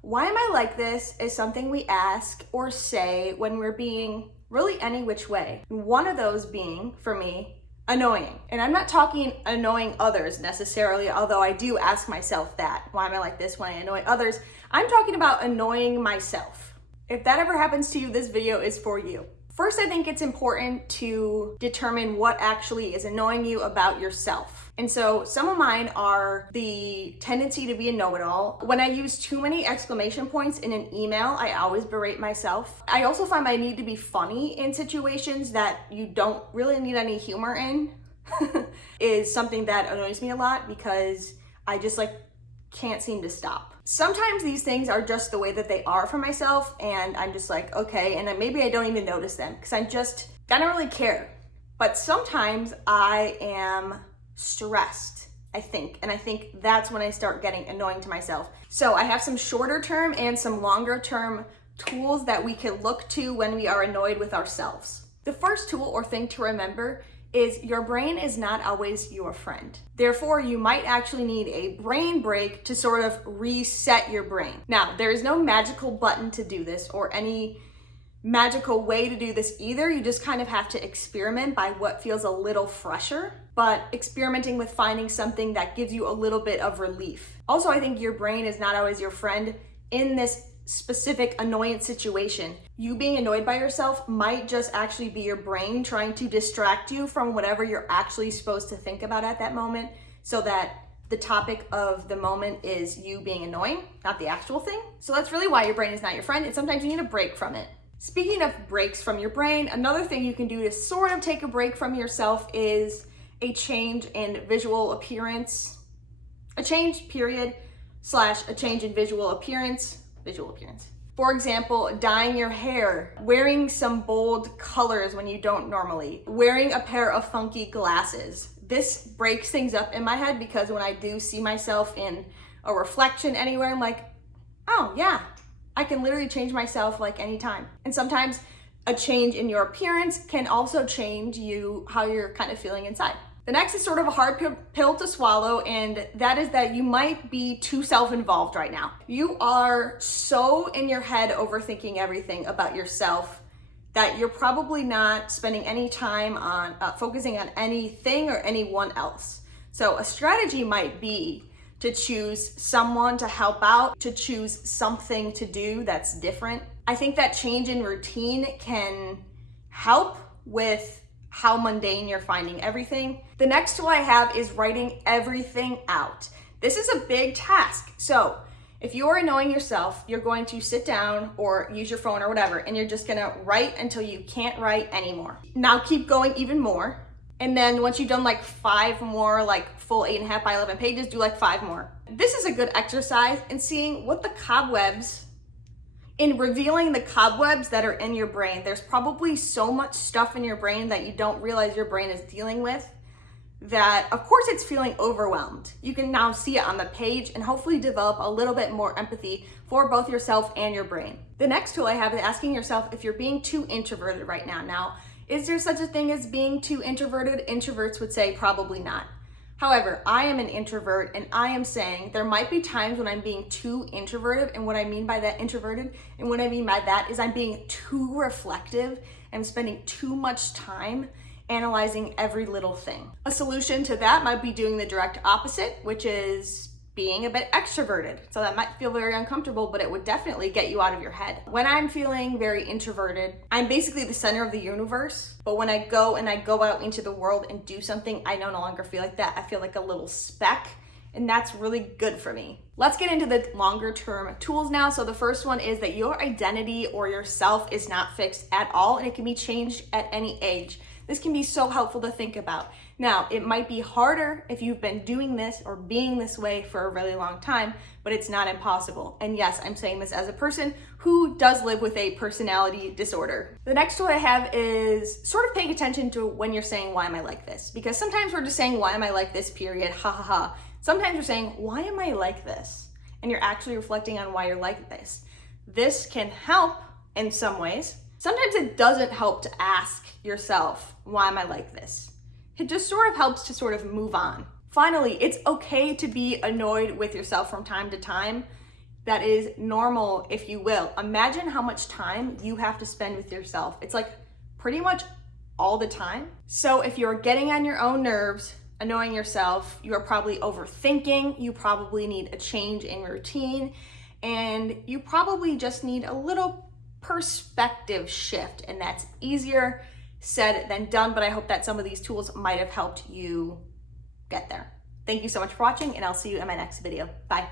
Why am I like this is something we ask or say when we're being really any which way. One of those being, for me, annoying. And I'm not talking annoying others necessarily, although I do ask myself that. Why am I like this when I annoy others? I'm talking about annoying myself. If that ever happens to you, this video is for you. First, I think it's important to determine what actually is annoying you about yourself. And so some of mine are the tendency to be a know-it-all. When I use too many exclamation points in an email, I always berate myself. I also find my need to be funny in situations that you don't really need any humor in is something that annoys me a lot because I just can't seem to stop. Sometimes these things are just the way that they are for myself and I'm just like, okay, and then maybe I don't even notice them because I don't really care. But sometimes I am stressed, I think, and I think that's when I start getting annoying to myself. So I have some shorter term and some longer term tools that we can look to when we are annoyed with ourselves. The first tool or thing to remember is your brain is not always your friend. Therefore, you might actually need a brain break to sort of reset your brain. Now, there is no magical button to do this or any magical way to do this either. You just kind of have to experiment by what feels a little fresher, but experimenting with finding something that gives you a little bit of relief. Also, I think your brain is not always your friend in this specific annoyance situation. You being annoyed by yourself might just actually be your brain trying to distract you from whatever you're actually supposed to think about at that moment, so that the topic of the moment is you being annoying, not the actual thing. So that's really why your brain is not your friend, and sometimes you need a break from it. Speaking of breaks from your brain, another thing you can do to sort of take a break from yourself is a change in visual appearance, a change period / a change in visual appearance. For example, dyeing your hair, wearing some bold colors when you don't normally, wearing a pair of funky glasses. This breaks things up in my head because when I do see myself in a reflection anywhere, I'm like, oh yeah, I can literally change myself like anytime. And sometimes a change in your appearance can also change how you're kind of feeling inside. The next is sort of a hard pill to swallow, and that is that you might be too self-involved right now. You are so in your head overthinking everything about yourself that you're probably not spending any time on focusing on anything or anyone else. So a strategy might be to choose someone to help out, to choose something to do that's different. I think that change in routine can help with how mundane you're finding everything. The next tool I have is writing everything out. This is a big task. So if you are annoying yourself, you're going to sit down or use your phone or whatever, and you're just gonna write until you can't write anymore. Now keep going even more. And then once you've done 5 more, full 8.5 by 11 pages, do 5 more. This is a good exercise in seeing what the cobwebs, in revealing the cobwebs that are in your brain. There's probably so much stuff in your brain that you don't realize your brain is dealing with that, of course, it's feeling overwhelmed. You can now see it on the page and hopefully develop a little bit more empathy for both yourself and your brain. The next tool I have is asking yourself if you're being too introverted right now. Now, is there such a thing as being too introverted? Introverts would say probably not. However, I am an introvert, and I am saying there might be times when I'm being too introverted, and what I mean by that introverted, and what I mean by that is I'm being too reflective and spending too much time analyzing every little thing. A solution to that might be doing the direct opposite, which is being a bit extroverted. So that might feel very uncomfortable, but it would definitely get you out of your head. When I'm feeling very introverted, I'm basically the center of the universe. But when I go out into the world and do something, I no longer feel like that. I feel like a little speck, and that's really good for me. Let's get into the longer term tools now. So the first one is that your identity or yourself is not fixed at all, and it can be changed at any age. This can be so helpful to think about. Now, it might be harder if you've been doing this or being this way for a really long time, but it's not impossible. And yes, I'm saying this as a person who does live with a personality disorder. The next tool I have is sort of paying attention to when you're saying, why am I like this? Because sometimes we're just saying, why am I like this, period, ha ha ha. Sometimes you're saying, why am I like this? And you're actually reflecting on why you're like this. This can help in some ways. Sometimes it doesn't help to ask yourself, why am I like this? It just sort of helps to sort of move on. Finally, it's okay to be annoyed with yourself from time to time. That is normal, if you will. Imagine how much time you have to spend with yourself. It's like pretty much all the time. So if you're getting on your own nerves, annoying yourself, you are probably overthinking, you probably need a change in routine, and you probably just need a little perspective shift, and that's easier said than done, but I hope that some of these tools might have helped you get there. Thank you so much for watching, and I'll see you in my next video. Bye.